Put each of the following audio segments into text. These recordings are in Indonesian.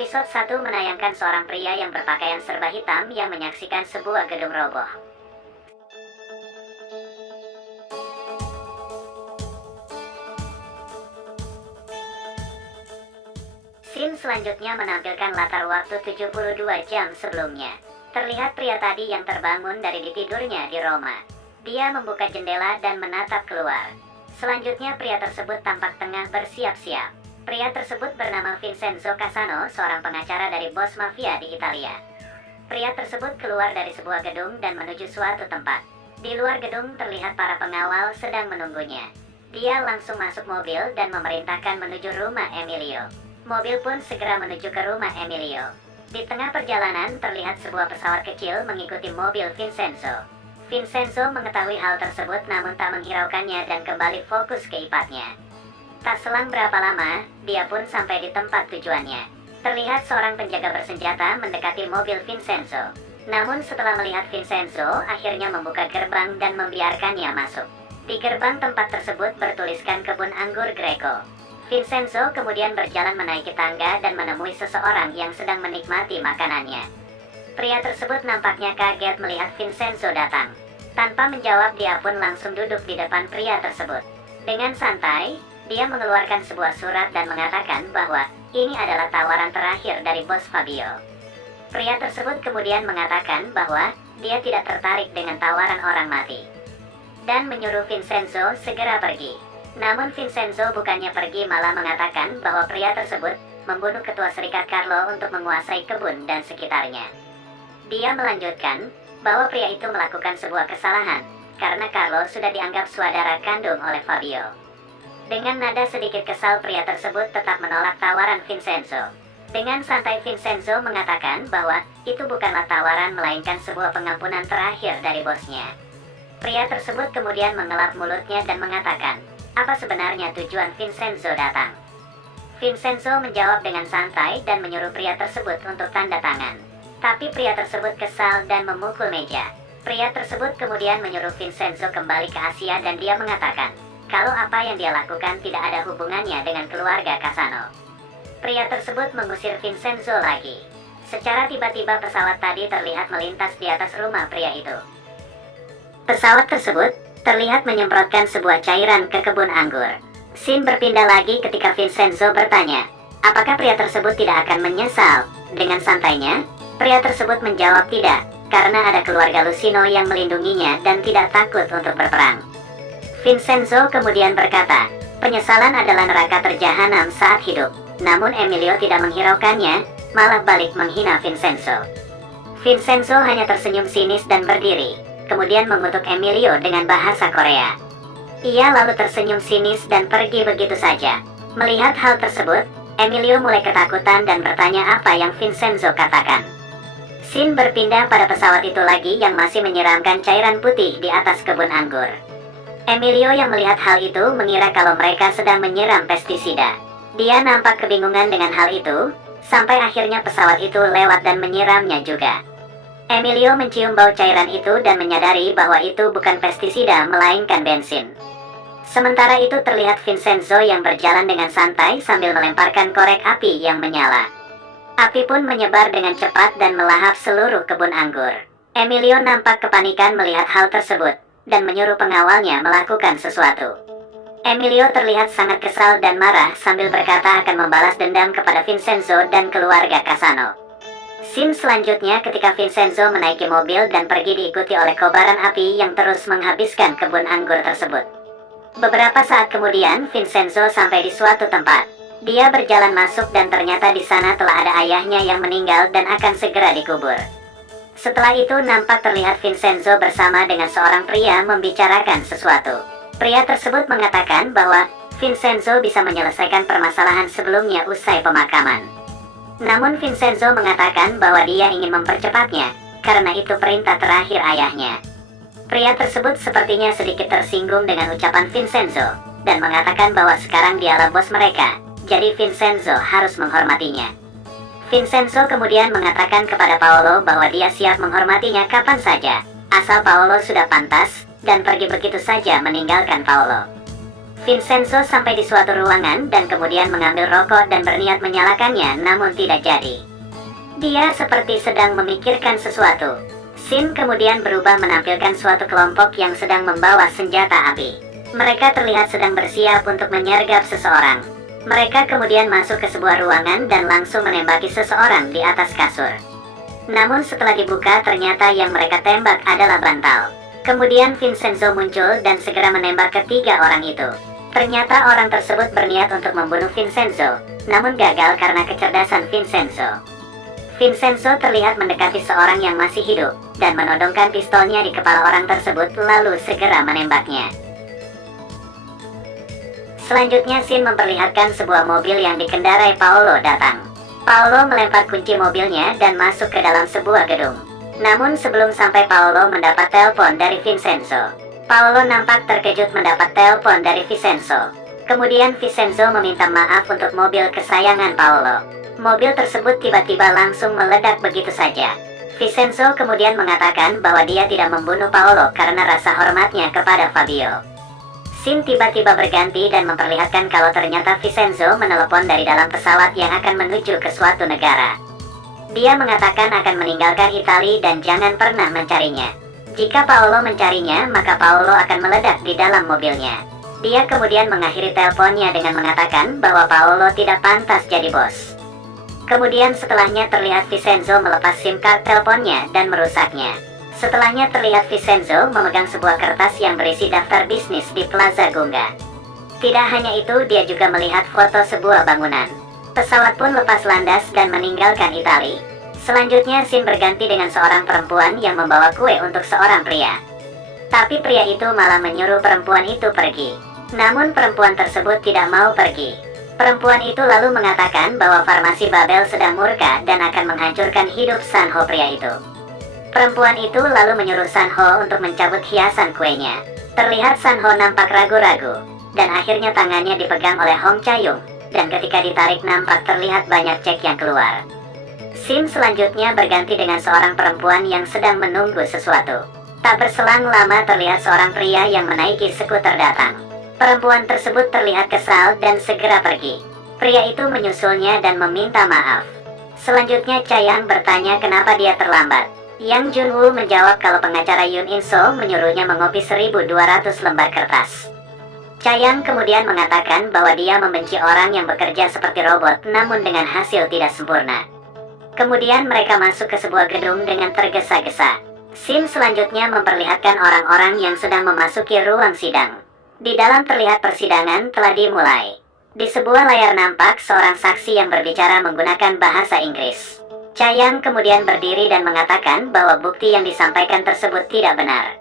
Episode 1 menayangkan seorang pria yang berpakaian serba hitam yang menyaksikan sebuah gedung roboh. Scene selanjutnya menampilkan latar waktu 72 jam sebelumnya. Terlihat pria tadi yang terbangun dari tidurnya di Roma. Dia membuka jendela dan menatap keluar. Selanjutnya pria tersebut tampak tengah bersiap-siap. Pria tersebut bernama Vincenzo Casano, seorang pengacara dari bos mafia di Italia. Pria tersebut keluar dari sebuah gedung dan menuju suatu tempat. Di luar gedung terlihat para pengawal sedang menunggunya. Dia langsung masuk mobil dan memerintahkan menuju rumah Emilio. Mobil pun segera menuju ke rumah Emilio. Di tengah perjalanan terlihat sebuah pesawat kecil mengikuti mobil Vincenzo. Vincenzo mengetahui hal tersebut namun tak menghiraukannya dan kembali fokus ke ipatnya. Tak selang berapa lama, dia pun sampai di tempat tujuannya. Terlihat seorang penjaga bersenjata mendekati mobil Vincenzo. Namun setelah melihat Vincenzo, akhirnya membuka gerbang dan membiarkannya masuk. Di gerbang tempat tersebut bertuliskan kebun anggur Greco. Vincenzo kemudian berjalan menaiki tangga dan menemui seseorang yang sedang menikmati makanannya. Pria tersebut nampaknya kaget melihat Vincenzo datang. Tanpa menjawab, dia pun langsung duduk di depan pria tersebut. Dengan santai, dia mengeluarkan sebuah surat dan mengatakan bahwa ini adalah tawaran terakhir dari bos Fabio. Pria tersebut kemudian mengatakan bahwa dia tidak tertarik dengan tawaran orang mati dan menyuruh Vincenzo segera pergi. Namun Vincenzo bukannya pergi, malah mengatakan bahwa pria tersebut membunuh ketua serikat Carlo untuk menguasai kebun dan sekitarnya. Dia melanjutkan bahwa pria itu melakukan sebuah kesalahan karena Carlo sudah dianggap saudara kandung oleh Fabio. Dengan nada sedikit kesal, pria tersebut tetap menolak tawaran Vincenzo. Dengan santai Vincenzo mengatakan bahwa itu bukanlah tawaran melainkan sebuah pengampunan terakhir dari bosnya. Pria tersebut kemudian mengelap mulutnya dan mengatakan, apa sebenarnya tujuan Vincenzo datang? Vincenzo menjawab dengan santai dan menyuruh pria tersebut untuk tanda tangan. Tapi pria tersebut kesal dan memukul meja. Pria tersebut kemudian menyuruh Vincenzo kembali ke Asia dan dia mengatakan kalau apa yang dia lakukan tidak ada hubungannya dengan keluarga Casano. Pria tersebut mengusir Vincenzo lagi. Secara tiba-tiba pesawat tadi terlihat melintas di atas rumah pria itu. Pesawat tersebut terlihat menyemprotkan sebuah cairan ke kebun anggur. Scene berpindah lagi ketika Vincenzo bertanya, apakah pria tersebut tidak akan menyesal? Dengan santainya, pria tersebut menjawab tidak, karena ada keluarga Lucino yang melindunginya dan tidak takut untuk berperang. Vincenzo kemudian berkata, penyesalan adalah neraka terjahanam saat hidup. Namun Emilio tidak menghiraukannya, malah balik menghina Vincenzo. Vincenzo hanya tersenyum sinis dan berdiri, kemudian mengutuk Emilio dengan bahasa Korea. Ia lalu tersenyum sinis dan pergi begitu saja. Melihat hal tersebut, Emilio mulai ketakutan dan bertanya apa yang Vincenzo katakan. Scene berpindah pada pesawat itu lagi yang masih menyiramkan cairan putih di atas kebun anggur. Emilio yang melihat hal itu mengira kalau mereka sedang menyiram pestisida. Dia nampak kebingungan dengan hal itu, sampai akhirnya pesawat itu lewat dan menyiramnya juga. Emilio mencium bau cairan itu dan menyadari bahwa itu bukan pestisida melainkan bensin. Sementara itu terlihat Vincenzo yang berjalan dengan santai sambil melemparkan korek api yang menyala. Api pun menyebar dengan cepat dan melahap seluruh kebun anggur. Emilio nampak kepanikan melihat hal tersebut dan menyuruh pengawalnya melakukan sesuatu. Emilio terlihat sangat kesal dan marah sambil berkata akan membalas dendam kepada Vincenzo dan keluarga Casano. Scene selanjutnya ketika Vincenzo menaiki mobil dan pergi diikuti oleh kobaran api yang terus menghabiskan kebun anggur tersebut. Beberapa saat kemudian Vincenzo sampai di suatu tempat. Dia berjalan masuk dan ternyata di sana telah ada ayahnya yang meninggal dan akan segera dikubur. Setelah itu nampak terlihat Vincenzo bersama dengan seorang pria membicarakan sesuatu. Pria tersebut mengatakan bahwa Vincenzo bisa menyelesaikan permasalahan sebelumnya usai pemakaman. Namun Vincenzo mengatakan bahwa dia ingin mempercepatnya, karena itu perintah terakhir ayahnya. Pria tersebut sepertinya sedikit tersinggung dengan ucapan Vincenzo, dan mengatakan bahwa sekarang dialah bos mereka, jadi Vincenzo harus menghormatinya. Vincenzo kemudian mengatakan kepada Paolo bahwa dia siap menghormatinya kapan saja, asal Paolo sudah pantas, dan pergi begitu saja meninggalkan Paolo. Vincenzo sampai di suatu ruangan dan kemudian mengambil rokok dan berniat menyalakannya, namun tidak jadi. Dia seperti sedang memikirkan sesuatu. Scene kemudian berubah menampilkan suatu kelompok yang sedang membawa senjata api. Mereka terlihat sedang bersiap untuk menyergap seseorang. Mereka kemudian masuk ke sebuah ruangan dan langsung menembaki seseorang di atas kasur. Namun setelah dibuka ternyata yang mereka tembak adalah bantal. Kemudian Vincenzo muncul dan segera menembak ketiga orang itu. Ternyata orang tersebut berniat untuk membunuh Vincenzo, namun gagal karena kecerdasan Vincenzo. Vincenzo terlihat mendekati seorang yang masih hidup, dan menodongkan pistolnya di kepala orang tersebut lalu segera menembaknya. Selanjutnya scene memperlihatkan sebuah mobil yang dikendarai Paolo datang. Paolo melempar kunci mobilnya dan masuk ke dalam sebuah gedung. Namun sebelum sampai Paolo mendapat telepon dari Vincenzo. Paolo nampak terkejut mendapat telepon dari Vincenzo. Kemudian Vincenzo meminta maaf untuk mobil kesayangan Paolo. Mobil tersebut tiba-tiba langsung meledak begitu saja. Vincenzo kemudian mengatakan bahwa dia tidak membunuh Paolo karena rasa hormatnya kepada Fabio. Scene tiba-tiba berganti dan memperlihatkan kalau ternyata Vincenzo menelepon dari dalam pesawat yang akan menuju ke suatu negara. Dia mengatakan akan meninggalkan Italia dan jangan pernah mencarinya. Jika Paolo mencarinya, maka Paolo akan meledak di dalam mobilnya. Dia kemudian mengakhiri teleponnya dengan mengatakan bahwa Paolo tidak pantas jadi bos. Kemudian setelahnya terlihat Vincenzo melepas SIM card teleponnya dan merusaknya. Setelahnya terlihat Vincenzo memegang sebuah kertas yang berisi daftar bisnis di Plaza Gunga. Tidak hanya itu, dia juga melihat foto sebuah bangunan. Pesawat pun lepas landas dan meninggalkan Italia. Selanjutnya scene berganti dengan seorang perempuan yang membawa kue untuk seorang pria. Tapi pria itu malah menyuruh perempuan itu pergi. Namun perempuan tersebut tidak mau pergi. Perempuan itu lalu mengatakan bahwa farmasi Babel sedang murka dan akan menghancurkan hidup Sanho pria itu. Perempuan itu lalu menyuruh Sanho untuk mencabut hiasan kuenya. Terlihat Sanho nampak ragu-ragu, dan akhirnya tangannya dipegang oleh Hong Cha-young, dan ketika ditarik nampak terlihat banyak cek yang keluar. Scene selanjutnya berganti dengan seorang perempuan yang sedang menunggu sesuatu. Tak berselang lama terlihat seorang pria yang menaiki skuter datang. Perempuan tersebut terlihat kesal dan segera pergi. Pria itu menyusulnya dan meminta maaf. Selanjutnya Cha-young bertanya kenapa dia terlambat. Yang Jun-woo menjawab kalau pengacara Yoon In-so menyuruhnya mengopi 1.200 lembar kertas. Cha-young kemudian mengatakan bahwa dia membenci orang yang bekerja seperti robot namun dengan hasil tidak sempurna. Kemudian mereka masuk ke sebuah gedung dengan tergesa-gesa. Scene selanjutnya memperlihatkan orang-orang yang sedang memasuki ruang sidang. Di dalam terlihat persidangan telah dimulai. Di sebuah layar nampak seorang saksi yang berbicara menggunakan bahasa Inggris. Cha-young kemudian berdiri dan mengatakan bahwa bukti yang disampaikan tersebut tidak benar.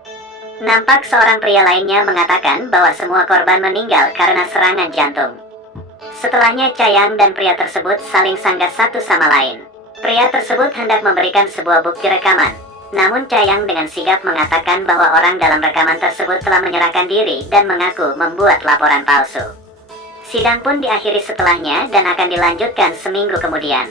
Nampak seorang pria lainnya mengatakan bahwa semua korban meninggal karena serangan jantung. Setelahnya Cha-young dan pria tersebut saling sanggah satu sama lain. Pria tersebut hendak memberikan sebuah bukti rekaman. Namun Cha-young dengan sigap mengatakan bahwa orang dalam rekaman tersebut telah menyerahkan diri dan mengaku membuat laporan palsu. Sidang pun diakhiri setelahnya dan akan dilanjutkan seminggu kemudian.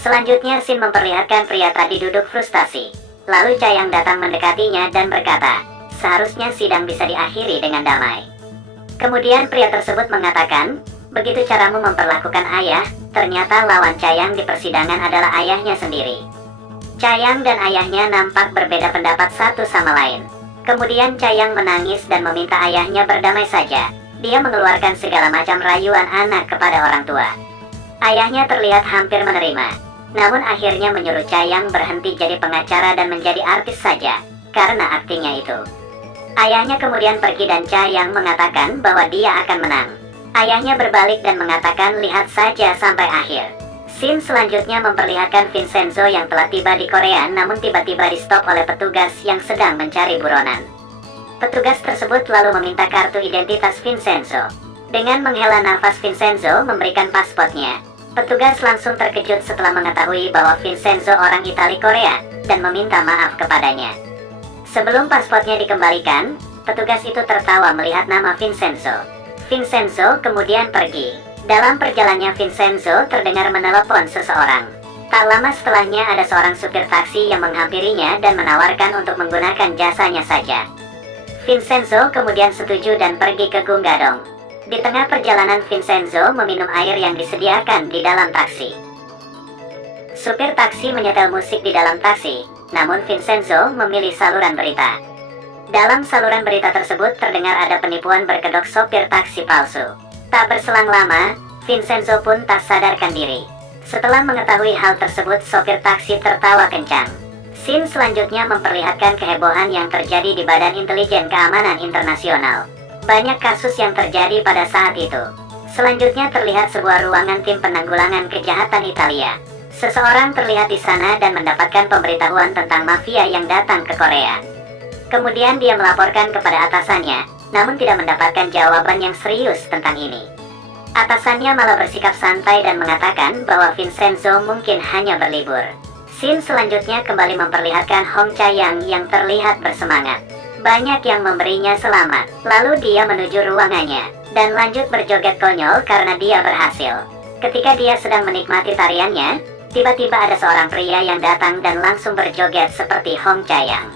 Selanjutnya scene memperlihatkan pria tadi duduk frustasi. Lalu Cha-young datang mendekatinya dan berkata, seharusnya sidang bisa diakhiri dengan damai. Kemudian pria tersebut mengatakan, begitu caramu memperlakukan ayah, ternyata lawan Cha-young di persidangan adalah ayahnya sendiri. Cha-young dan ayahnya nampak berbeda pendapat satu sama lain. Kemudian Cha-young menangis dan meminta ayahnya berdamai saja. Dia mengeluarkan segala macam rayuan anak kepada orang tua. Ayahnya terlihat hampir menerima, namun akhirnya menyuruh Cha-young berhenti jadi pengacara dan menjadi artis saja, karena aktingnya itu. Ayahnya kemudian pergi dan Cha-young mengatakan bahwa dia akan menang. Ayahnya berbalik dan mengatakan lihat saja sampai akhir. Scene selanjutnya memperlihatkan Vincenzo yang telah tiba di Korea namun tiba-tiba di-stop oleh petugas yang sedang mencari buronan. Petugas tersebut lalu meminta kartu identitas Vincenzo. Dengan menghela nafas Vincenzo memberikan paspornya. Petugas langsung terkejut setelah mengetahui bahwa Vincenzo orang Italia Korea dan meminta maaf kepadanya. Sebelum paspornya dikembalikan, petugas itu tertawa melihat nama Vincenzo. Vincenzo kemudian pergi. Dalam perjalanannya Vincenzo terdengar menelepon seseorang. Tak lama setelahnya ada seorang supir taksi yang menghampirinya dan menawarkan untuk menggunakan jasanya saja. Vincenzo kemudian setuju dan pergi ke Gungadong. Di tengah perjalanan, Vincenzo meminum air yang disediakan di dalam taksi. Supir taksi menyetel musik di dalam taksi, namun Vincenzo memilih saluran berita. Dalam saluran berita tersebut terdengar ada penipuan berkedok sopir taksi palsu. Tak berselang lama, Vincenzo pun tak sadarkan diri. Setelah mengetahui hal tersebut, sopir taksi tertawa kencang. Scene selanjutnya memperlihatkan kehebohan yang terjadi di Badan Intelijen Keamanan Internasional. Banyak kasus yang terjadi pada saat itu. Selanjutnya terlihat sebuah ruangan tim penanggulangan kejahatan Italia. Seseorang terlihat di sana dan mendapatkan pemberitahuan tentang mafia yang datang ke Korea. Kemudian dia melaporkan kepada atasannya, namun tidak mendapatkan jawaban yang serius tentang ini. Atasannya malah bersikap santai dan mengatakan bahwa Vincenzo mungkin hanya berlibur. Scene selanjutnya kembali memperlihatkan Hong Cha-yang yang terlihat bersemangat. Banyak yang memberinya selamat, lalu dia menuju ruangannya, dan lanjut berjoget konyol karena dia berhasil. Ketika dia sedang menikmati tariannya, tiba-tiba ada seorang pria yang datang dan langsung berjoget seperti Hong Cha-yang.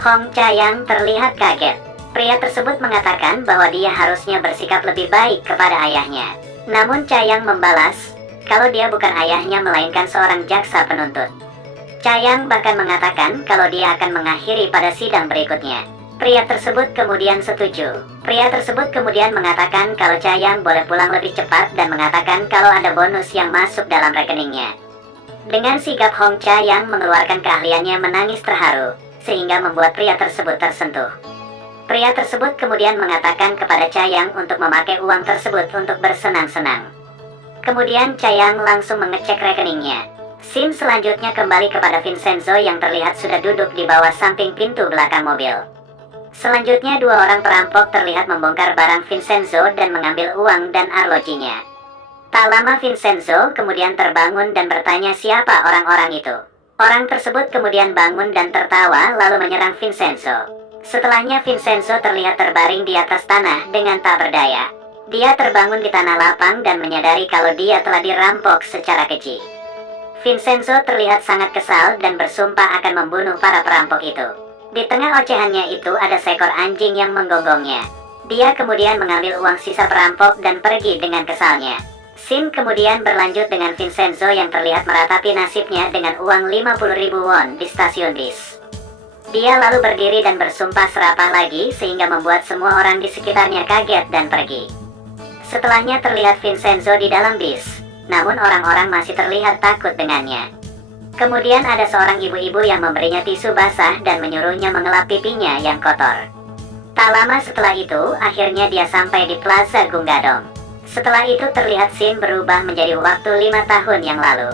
Hong Cha-yang terlihat kaget. Pria tersebut mengatakan bahwa dia harusnya bersikap lebih baik kepada ayahnya. Namun Cha-yang membalas, kalau dia bukan ayahnya melainkan seorang jaksa penuntut. Cha-yang bahkan mengatakan kalau dia akan mengakhiri pada sidang berikutnya. Pria tersebut kemudian setuju. Pria tersebut kemudian mengatakan kalau Cha-yang boleh pulang lebih cepat dan mengatakan kalau ada bonus yang masuk dalam rekeningnya. Dengan sigap Hong Cha-yang mengeluarkan keahliannya menangis terharu, sehingga membuat pria tersebut tersentuh. Pria tersebut kemudian mengatakan kepada Cha-yang untuk memakai uang tersebut untuk bersenang-senang. Kemudian Cha-yang langsung mengecek rekeningnya. Scene selanjutnya kembali kepada Vincenzo yang terlihat sudah duduk di bawah samping pintu belakang mobil. Selanjutnya dua orang perampok terlihat membongkar barang Vincenzo dan mengambil uang dan arlojinya. Tak lama Vincenzo kemudian terbangun dan bertanya siapa orang-orang itu. Orang tersebut kemudian bangun dan tertawa lalu menyerang Vincenzo. Setelahnya Vincenzo terlihat terbaring di atas tanah dengan tak berdaya. Dia terbangun di tanah lapang dan menyadari kalau dia telah dirampok secara keji. Vincenzo terlihat sangat kesal dan bersumpah akan membunuh para perampok itu. Di tengah ocehannya itu ada seekor anjing yang menggonggongnya. Dia kemudian mengambil uang sisa perampok dan pergi dengan kesalnya. Scene kemudian berlanjut dengan Vincenzo yang terlihat meratapi nasibnya dengan uang 50.000 won di stasiun bis. Dia lalu berdiri dan bersumpah serapah lagi sehingga membuat semua orang di sekitarnya kaget dan pergi. Setelahnya terlihat Vincenzo di dalam bis. Namun orang-orang masih terlihat takut dengannya. Kemudian ada seorang ibu-ibu yang memberinya tisu basah dan menyuruhnya mengelap pipinya yang kotor. Tak lama setelah itu, akhirnya dia sampai di Plaza Gungadong. Setelah itu terlihat scene berubah menjadi waktu 5 tahun yang lalu.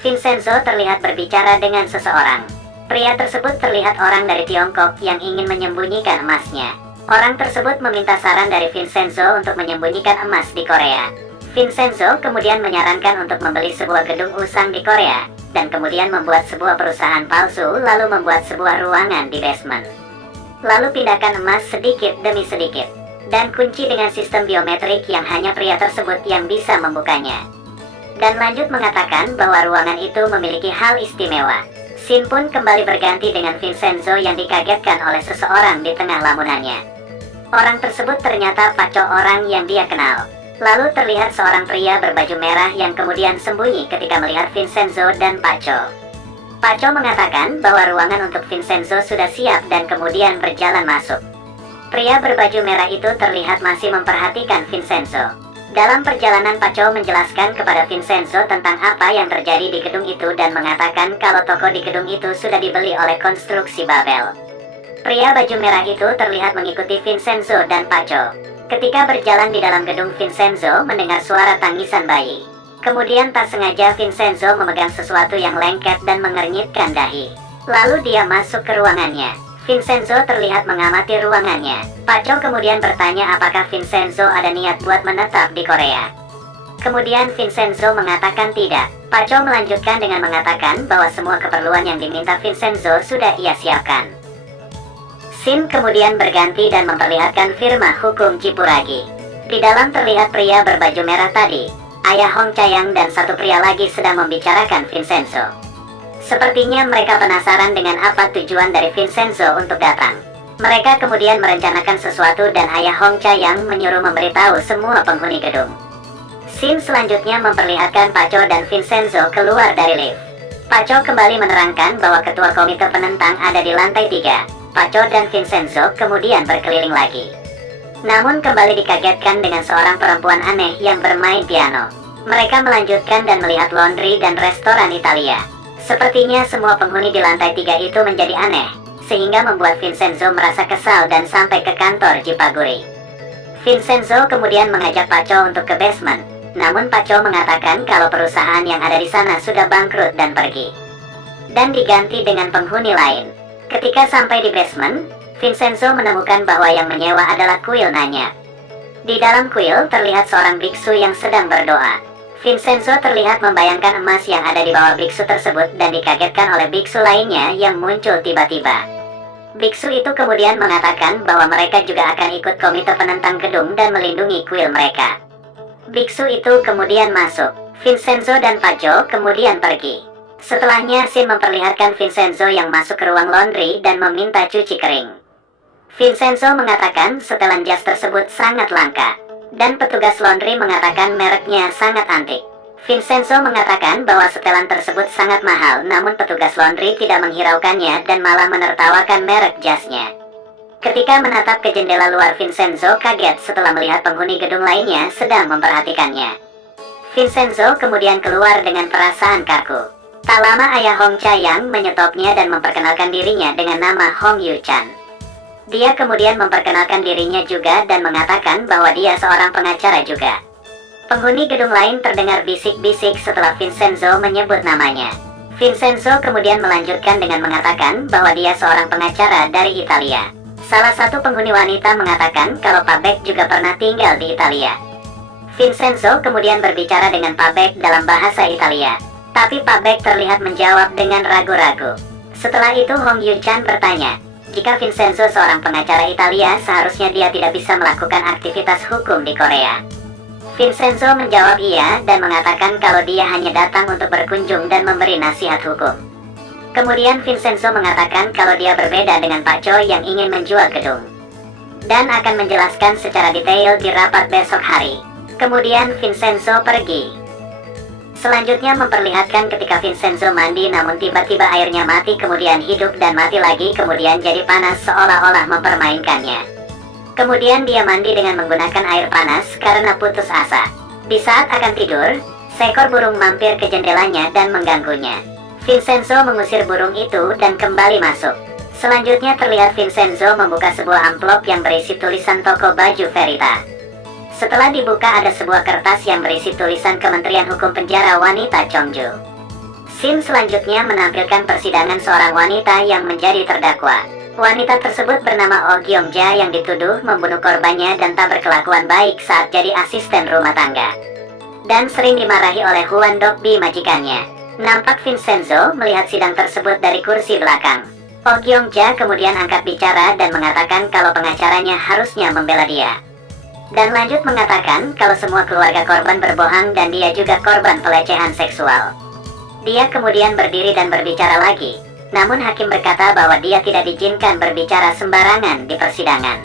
Vincenzo terlihat berbicara dengan seseorang. Pria tersebut terlihat orang dari Tiongkok yang ingin menyembunyikan emasnya. Orang tersebut meminta saran dari Vincenzo untuk menyembunyikan emas di Korea. Vincenzo kemudian menyarankan untuk membeli sebuah gedung usang di Korea, dan kemudian membuat sebuah perusahaan palsu lalu membuat sebuah ruangan di basement. Lalu pindahkan emas sedikit demi sedikit, dan kunci dengan sistem biometrik yang hanya pria tersebut yang bisa membukanya. Dan lanjut mengatakan bahwa ruangan itu memiliki hal istimewa. Scene pun kembali berganti dengan Vincenzo yang dikagetkan oleh seseorang di tengah lamunannya. Orang tersebut ternyata paco orang yang dia kenal. Lalu terlihat seorang pria berbaju merah yang kemudian sembunyi ketika melihat Vincenzo dan Paco. Paco mengatakan bahwa ruangan untuk Vincenzo sudah siap dan kemudian berjalan masuk. Pria berbaju merah itu terlihat masih memperhatikan Vincenzo. Dalam perjalanan Paco menjelaskan kepada Vincenzo tentang apa yang terjadi di gedung itu dan mengatakan kalau toko di gedung itu sudah dibeli oleh konstruksi Babel. Pria baju merah itu terlihat mengikuti Vincenzo dan Paco. Ketika berjalan di dalam gedung, Vincenzo mendengar suara tangisan bayi. Kemudian tak sengaja Vincenzo memegang sesuatu yang lengket dan mengernyitkan dahi. Lalu dia masuk ke ruangannya. Vincenzo terlihat mengamati ruangannya. Paco kemudian bertanya apakah Vincenzo ada niat buat menetap di Korea. Kemudian Vincenzo mengatakan tidak. Paco melanjutkan dengan mengatakan bahwa semua keperluan yang diminta Vincenzo sudah ia siapkan. Scene kemudian berganti dan memperlihatkan firma hukum Cipuragi. Di dalam terlihat pria berbaju merah tadi, ayah Hong Cha-yang dan satu pria lagi sedang membicarakan Vincenzo. Sepertinya mereka penasaran dengan apa tujuan dari Vincenzo untuk datang. Mereka kemudian merencanakan sesuatu dan ayah Hong Cha-yang menyuruh memberitahu semua penghuni gedung. Scene selanjutnya memperlihatkan Pak Cho dan Vincenzo keluar dari lift. Pak Cho kembali menerangkan bahwa ketua komite penentang ada di lantai 3. Pak Cho dan Vincenzo kemudian berkeliling lagi. Namun kembali dikagetkan dengan seorang perempuan aneh yang bermain piano. Mereka melanjutkan dan melihat laundry dan restoran Italia. Sepertinya semua penghuni di lantai 3 itu menjadi aneh, sehingga membuat Vincenzo merasa kesal dan sampai ke kantor Jipaguri. Vincenzo kemudian mengajak Pak Cho untuk ke basement, namun Pak Cho mengatakan kalau perusahaan yang ada di sana sudah bangkrut dan pergi, dan diganti dengan penghuni lain. Ketika sampai di basement, Vincenzo menemukan bahwa yang menyewa adalah kuil Nanya. Di dalam kuil terlihat seorang biksu yang sedang berdoa. Vincenzo terlihat membayangkan emas yang ada di bawah biksu tersebut dan dikagetkan oleh biksu lainnya yang muncul tiba-tiba. Biksu itu kemudian mengatakan bahwa mereka juga akan ikut komite penentang gedung dan melindungi kuil mereka. Biksu itu kemudian masuk. Vincenzo dan Pak Jo kemudian pergi. Setelahnya Shin memperlihatkan Vincenzo yang masuk ke ruang laundry dan meminta cuci kering. Vincenzo mengatakan setelan jas tersebut sangat langka, dan petugas laundry mengatakan mereknya sangat antik. Vincenzo mengatakan bahwa setelan tersebut sangat mahal, namun petugas laundry tidak menghiraukannya dan malah menertawakan merek jasnya. Ketika menatap ke jendela luar, Vincenzo kaget setelah melihat penghuni gedung lainnya sedang memperhatikannya. Vincenzo kemudian keluar dengan perasaan kaku. Tak lama ayah Hong Cha-yang menyetopnya dan memperkenalkan dirinya dengan nama Hong Yu-chan. Dia kemudian memperkenalkan dirinya juga dan mengatakan bahwa dia seorang pengacara juga. Penghuni gedung lain terdengar bisik-bisik setelah Vincenzo menyebut namanya. Vincenzo kemudian melanjutkan dengan mengatakan bahwa dia seorang pengacara dari Italia. Salah satu penghuni wanita mengatakan kalau Pak Beck juga pernah tinggal di Italia. Vincenzo kemudian berbicara dengan Pak Beck dalam bahasa Italia, tapi Pak Beck terlihat menjawab dengan ragu-ragu. Setelah itu Hong Yu-chan bertanya, jika Vincenzo seorang pengacara Italia, seharusnya dia tidak bisa melakukan aktivitas hukum di Korea. Vincenzo menjawab iya dan mengatakan kalau dia hanya datang untuk berkunjung dan memberi nasihat hukum. Kemudian Vincenzo mengatakan kalau dia berbeda dengan Pak Cho yang ingin menjual gedung, dan akan menjelaskan secara detail di rapat besok hari. Kemudian Vincenzo pergi. Selanjutnya memperlihatkan ketika Vincenzo mandi, namun tiba-tiba airnya mati kemudian hidup dan mati lagi kemudian jadi panas seolah-olah mempermainkannya. Kemudian dia mandi dengan menggunakan air panas karena putus asa. Di saat akan tidur, seekor burung mampir ke jendelanya dan mengganggunya. Vincenzo mengusir burung itu dan kembali masuk. Selanjutnya terlihat Vincenzo membuka sebuah amplop yang berisi tulisan toko baju Verita. Setelah dibuka ada sebuah kertas yang berisi tulisan Kementerian Hukum Penjara Wanita Chongju. Scene selanjutnya menampilkan persidangan seorang wanita yang menjadi terdakwa. Wanita tersebut bernama Oh Gyong-ja yang dituduh membunuh korbannya dan tak berkelakuan baik saat jadi asisten rumah tangga, dan sering dimarahi oleh Huan Dok-bi majikannya. Nampak Vincenzo melihat sidang tersebut dari kursi belakang. Oh Gyong-ja kemudian angkat bicara dan mengatakan kalau pengacaranya harusnya membela dia, dan lanjut mengatakan kalau semua keluarga korban berbohong dan dia juga korban pelecehan seksual. Dia kemudian berdiri dan berbicara lagi, namun hakim berkata bahwa dia tidak diizinkan berbicara sembarangan di persidangan.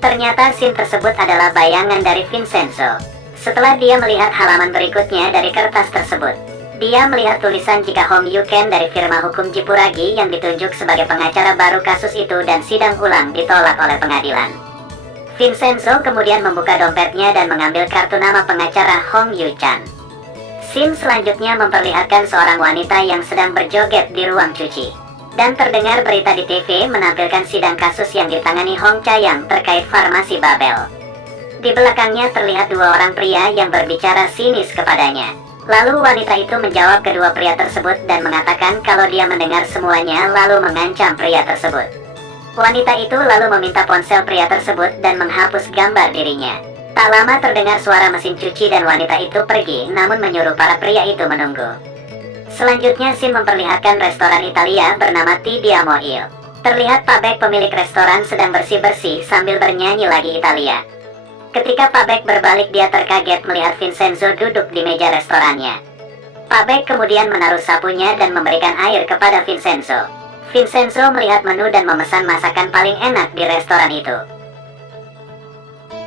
Ternyata scene tersebut adalah bayangan dari Vincenzo. Setelah dia melihat halaman berikutnya dari kertas tersebut, dia melihat tulisan jika Hong Yu-ken dari firma hukum Jipuragi yang ditunjuk sebagai pengacara baru kasus itu dan sidang ulang ditolak oleh pengadilan. Vincenzo kemudian membuka dompetnya dan mengambil kartu nama pengacara Hong Yu-chan. Scene selanjutnya memperlihatkan seorang wanita yang sedang berjoget di ruang cuci, dan terdengar berita di TV menampilkan sidang kasus yang ditangani Hong Cha-yang terkait farmasi Babel. Di belakangnya terlihat dua orang pria yang berbicara sinis kepadanya. Lalu wanita itu menjawab kedua pria tersebut dan mengatakan kalau dia mendengar semuanya lalu mengancam pria tersebut. Wanita itu lalu meminta ponsel pria tersebut dan menghapus gambar dirinya. Tak lama terdengar suara mesin cuci dan wanita itu pergi, namun menyuruh para pria itu menunggu. Selanjutnya scene memperlihatkan restoran Italia bernama Ti Diamo Il. Terlihat Pak Beck pemilik restoran sedang bersih-bersih sambil bernyanyi lagi Italia. Ketika Pak Beck berbalik, dia terkaget melihat Vincenzo duduk di meja restorannya. Pak Beck kemudian menaruh sapunya dan memberikan air kepada Vincenzo. Vincenzo melihat menu dan memesan masakan paling enak di restoran itu.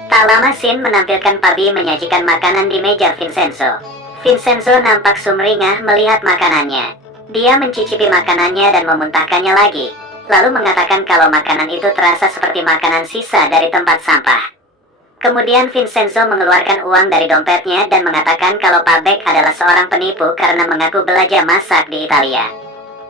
Tak lama Shin menampilkan Pabi menyajikan makanan di meja Vincenzo. Vincenzo nampak sumringah melihat makanannya. Dia mencicipi makanannya dan memuntahkannya lagi, lalu mengatakan kalau makanan itu terasa seperti makanan sisa dari tempat sampah. Kemudian Vincenzo mengeluarkan uang dari dompetnya dan mengatakan kalau Pak Beck adalah seorang penipu karena mengaku belajar masak di Italia.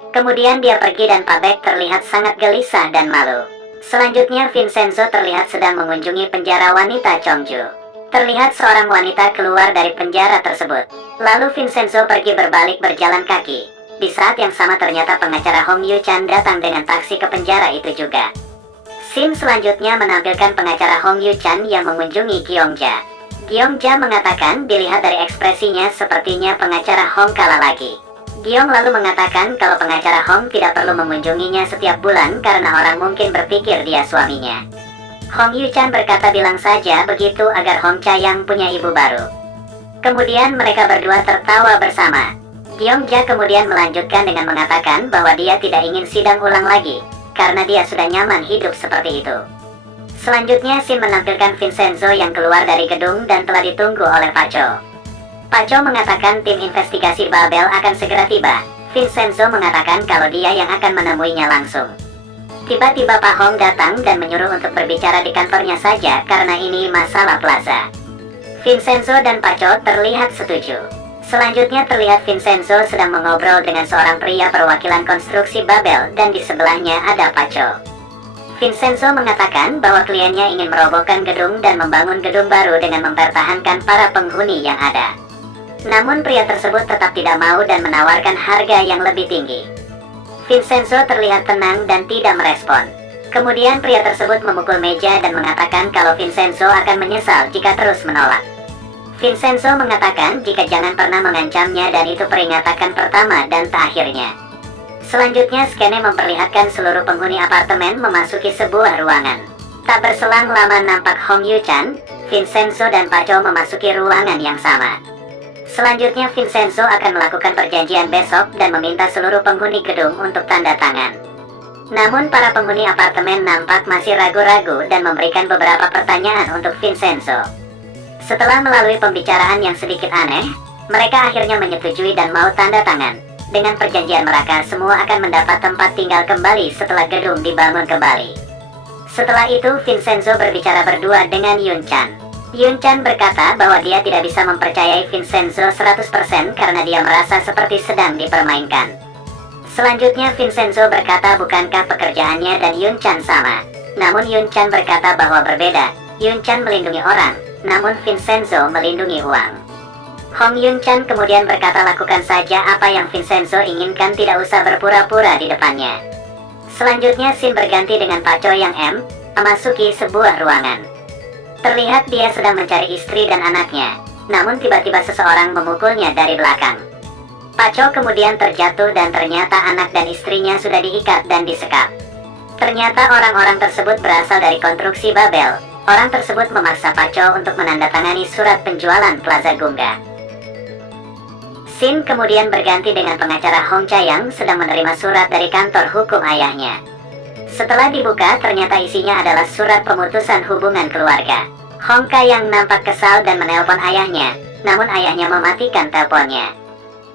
Kemudian dia pergi dan Pak Beck terlihat sangat gelisah dan malu. Selanjutnya Vincenzo terlihat sedang mengunjungi penjara wanita Chongju. Terlihat seorang wanita keluar dari penjara tersebut. Lalu Vincenzo pergi berbalik berjalan kaki. Di saat yang sama ternyata pengacara Hong Yu-chan datang dengan taksi ke penjara itu juga. Scene selanjutnya menampilkan pengacara Hong Yu-chan yang mengunjungi Gyeongja. Gyeongja mengatakan dilihat dari ekspresinya sepertinya pengacara Hong kalah lagi. Gyeong lalu mengatakan kalau pengacara Hong tidak perlu mengunjunginya setiap bulan karena orang mungkin berpikir dia suaminya. Hong Yu-chan berkata bilang saja begitu agar Hong Cha-yang punya ibu baru. Kemudian mereka berdua tertawa bersama. Gyeongja kemudian melanjutkan dengan mengatakan bahwa dia tidak ingin sidang ulang lagi, karena dia sudah nyaman hidup seperti itu. Selanjutnya Shin menampilkan Vincenzo yang keluar dari gedung dan telah ditunggu oleh Pak Cho. Pak Cho mengatakan tim investigasi Babel akan segera tiba. Vincenzo mengatakan kalau dia yang akan menemuinya langsung. Tiba-tiba Pak Hong datang dan menyuruh untuk berbicara di kantornya saja karena ini masalah plaza. Vincenzo dan Pak Cho terlihat setuju. Selanjutnya terlihat Vincenzo sedang mengobrol dengan seorang pria perwakilan konstruksi Babel dan di sebelahnya ada Pak Cho. Vincenzo mengatakan bahwa kliennya ingin merobohkan gedung dan membangun gedung baru dengan mempertahankan para penghuni yang ada. Namun pria tersebut tetap tidak mau dan menawarkan harga yang lebih tinggi. Vincenzo terlihat tenang dan tidak merespon. Kemudian pria tersebut memukul meja dan mengatakan kalau Vincenzo akan menyesal jika terus menolak. Vincenzo mengatakan jika jangan pernah mengancamnya dan itu peringatan pertama dan terakhirnya. Selanjutnya skene memperlihatkan seluruh penghuni apartemen memasuki sebuah ruangan. Tak berselang lama nampak Hong Yu-chan, Vincenzo dan Pak Cho memasuki ruangan yang sama. Selanjutnya Vincenzo akan melakukan perjanjian besok dan meminta seluruh penghuni gedung untuk tanda tangan. Namun para penghuni apartemen nampak masih ragu-ragu dan memberikan beberapa pertanyaan untuk Vincenzo. Setelah melalui pembicaraan yang sedikit aneh, mereka akhirnya menyetujui dan mau tanda tangan. Dengan perjanjian mereka semua akan mendapat tempat tinggal kembali setelah gedung dibangun kembali. Setelah itu Vincenzo berbicara berdua dengan Yun-chan. Yun-chan berkata bahwa dia tidak bisa mempercayai Vincenzo 100% karena dia merasa seperti sedang dipermainkan. Selanjutnya Vincenzo berkata bukankah pekerjaannya dan Yun-chan sama. Namun Yun-chan berkata bahwa berbeda. Yun-chan melindungi orang, namun Vincenzo melindungi uang. Hong Yun-chan kemudian berkata lakukan saja apa yang Vincenzo inginkan, tidak usah berpura-pura di depannya. Selanjutnya Shin berganti dengan Pak Cho yang memasuki sebuah ruangan. Terlihat dia sedang mencari istri dan anaknya, namun tiba-tiba seseorang memukulnya dari belakang. Pak Cho kemudian terjatuh dan ternyata anak dan istrinya sudah diikat dan disekap. Ternyata orang-orang tersebut berasal dari konstruksi Babel. Orang tersebut memaksa Pak Cho untuk menandatangani surat penjualan Plaza Gunga. Shin kemudian berganti dengan pengacara Hong Cha-yang sedang menerima surat dari kantor hukum ayahnya. Setelah dibuka ternyata isinya adalah surat pemutusan hubungan keluarga. Hong Ka-yang nampak kesal dan menelpon ayahnya, namun ayahnya mematikan teleponnya.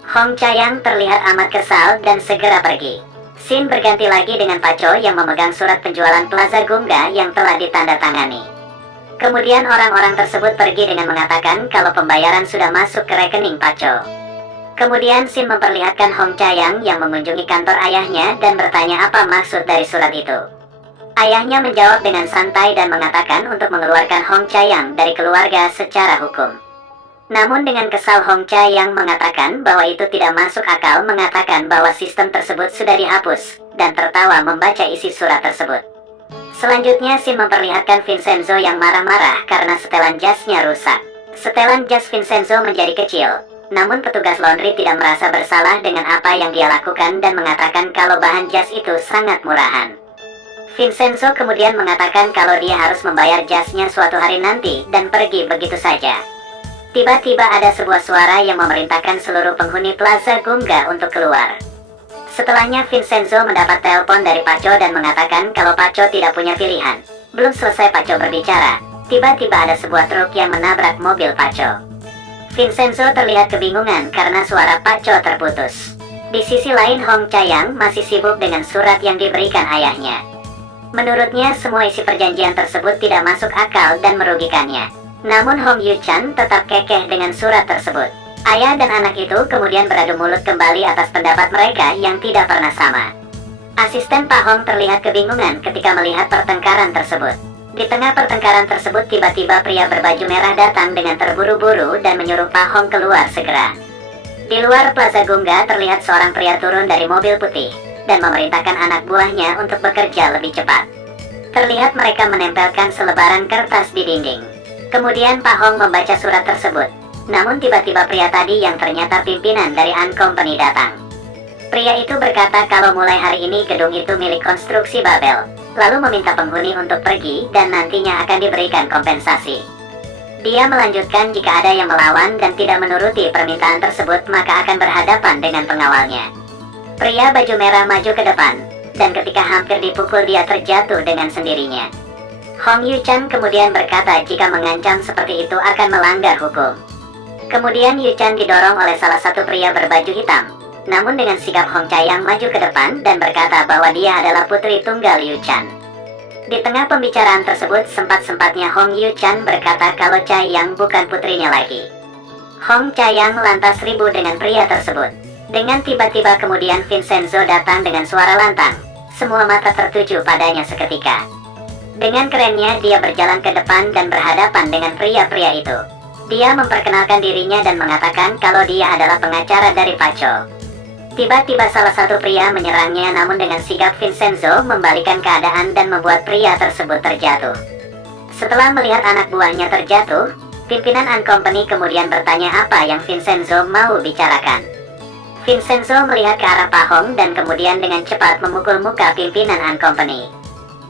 Hong Cha-yang terlihat amat kesal dan segera pergi. Shin berganti lagi dengan Pak Cho yang memegang surat penjualan Plaza Gunga yang telah ditandatangani. Kemudian orang-orang tersebut pergi dengan mengatakan kalau pembayaran sudah masuk ke rekening Pak Cho. Kemudian Shin memperlihatkan Hong Cha-yang yang mengunjungi kantor ayahnya dan bertanya apa maksud dari surat itu. Ayahnya menjawab dengan santai dan mengatakan untuk mengeluarkan Hong Cha-yang dari keluarga secara hukum. Namun dengan kesal Hong Cha-yang mengatakan bahwa itu tidak masuk akal, mengatakan bahwa sistem tersebut sudah dihapus, dan tertawa membaca isi surat tersebut. Selanjutnya Shin memperlihatkan Vincenzo yang marah-marah karena setelan jasnya rusak. Setelan jas Vincenzo menjadi kecil. Namun petugas laundry tidak merasa bersalah dengan apa yang dia lakukan dan mengatakan kalau bahan jas itu sangat murahan. Vincenzo kemudian mengatakan kalau dia harus membayar jasnya suatu hari nanti dan pergi begitu saja. Tiba-tiba ada sebuah suara yang memerintahkan seluruh penghuni Plaza Gunga untuk keluar. Setelahnya Vincenzo mendapat telepon dari Paco dan mengatakan kalau Paco tidak punya pilihan. Belum selesai Paco berbicara, tiba-tiba ada sebuah truk yang menabrak mobil Paco. Vincenzo terlihat kebingungan karena suara Paco terputus. Di sisi lain Hong Chayang masih sibuk dengan surat yang diberikan ayahnya. Menurutnya semua isi perjanjian tersebut tidak masuk akal dan merugikannya. Namun Hong Yu-chan tetap kekeh dengan surat tersebut. Ayah dan anak itu kemudian beradu mulut kembali atas pendapat mereka yang tidak pernah sama. Asisten Pak Hong terlihat kebingungan ketika melihat pertengkaran tersebut. Di tengah pertengkaran tersebut tiba-tiba pria berbaju merah datang dengan terburu-buru dan menyuruh Pak Hong keluar segera. Di luar Plaza Gungga terlihat seorang pria turun dari mobil putih dan memerintahkan anak buahnya untuk bekerja lebih cepat. Terlihat mereka menempelkan selebaran kertas di dinding. Kemudian Pak Hong membaca surat tersebut. Namun tiba-tiba pria tadi yang ternyata pimpinan dari An Company datang. Pria itu berkata kalau mulai hari ini gedung itu milik konstruksi Babel, lalu meminta penghuni untuk pergi dan nantinya akan diberikan kompensasi. Dia melanjutkan jika ada yang melawan dan tidak menuruti permintaan tersebut maka akan berhadapan dengan pengawalnya. Pria baju merah maju ke depan, dan ketika hampir dipukul dia terjatuh dengan sendirinya. Hong Yu-chan kemudian berkata jika mengancam seperti itu akan melanggar hukum. Kemudian Yu-chan didorong oleh salah satu pria berbaju hitam. Namun dengan sikap Hong Chayang maju ke depan dan berkata bahwa dia adalah putri tunggal Yu-chan. Di tengah pembicaraan tersebut sempat-sempatnya Hong Yu-chan berkata kalau Chayang bukan putrinya lagi. Hong Chayang lantas ribut dengan pria tersebut. Dengan tiba-tiba kemudian Vincenzo datang dengan suara lantang. Semua mata tertuju padanya seketika. Dengan kerennya dia berjalan ke depan dan berhadapan dengan pria-pria itu. Dia memperkenalkan dirinya dan mengatakan kalau dia adalah pengacara dari Paco. Tiba-tiba salah satu pria menyerangnya namun dengan sigap Vincenzo membalikan keadaan dan membuat pria tersebut terjatuh. Setelah melihat anak buahnya terjatuh, pimpinan An Company kemudian bertanya apa yang Vincenzo mau bicarakan. Vincenzo melihat ke arah Pak Hong dan kemudian dengan cepat memukul muka pimpinan An Company.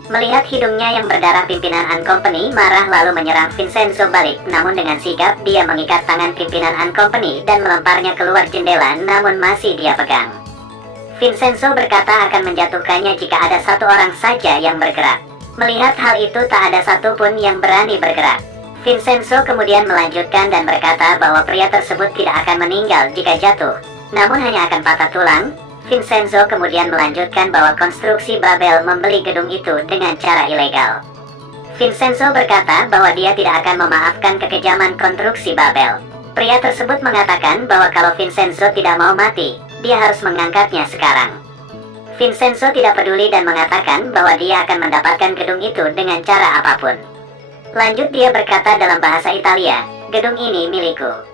Melihat hidungnya yang berdarah pimpinan An Company marah lalu menyerang Vincenzo balik, namun dengan sigap dia mengikat tangan pimpinan An Company dan melemparnya keluar jendela namun masih dia pegang. Vincenzo berkata akan menjatuhkannya jika ada satu orang saja yang bergerak. Melihat hal itu tak ada satupun yang berani bergerak. Vincenzo kemudian melanjutkan dan berkata bahwa pria tersebut tidak akan meninggal jika jatuh, namun hanya akan patah tulang. Vincenzo kemudian melanjutkan bahwa konstruksi Babel membeli gedung itu dengan cara ilegal. Vincenzo berkata bahwa dia tidak akan memaafkan kekejaman konstruksi Babel. Pria tersebut mengatakan bahwa kalau Vincenzo tidak mau mati, dia harus mengangkatnya sekarang. Vincenzo tidak peduli dan mengatakan bahwa dia akan mendapatkan gedung itu dengan cara apapun. Lanjut dia berkata dalam bahasa Italia, gedung ini milikku.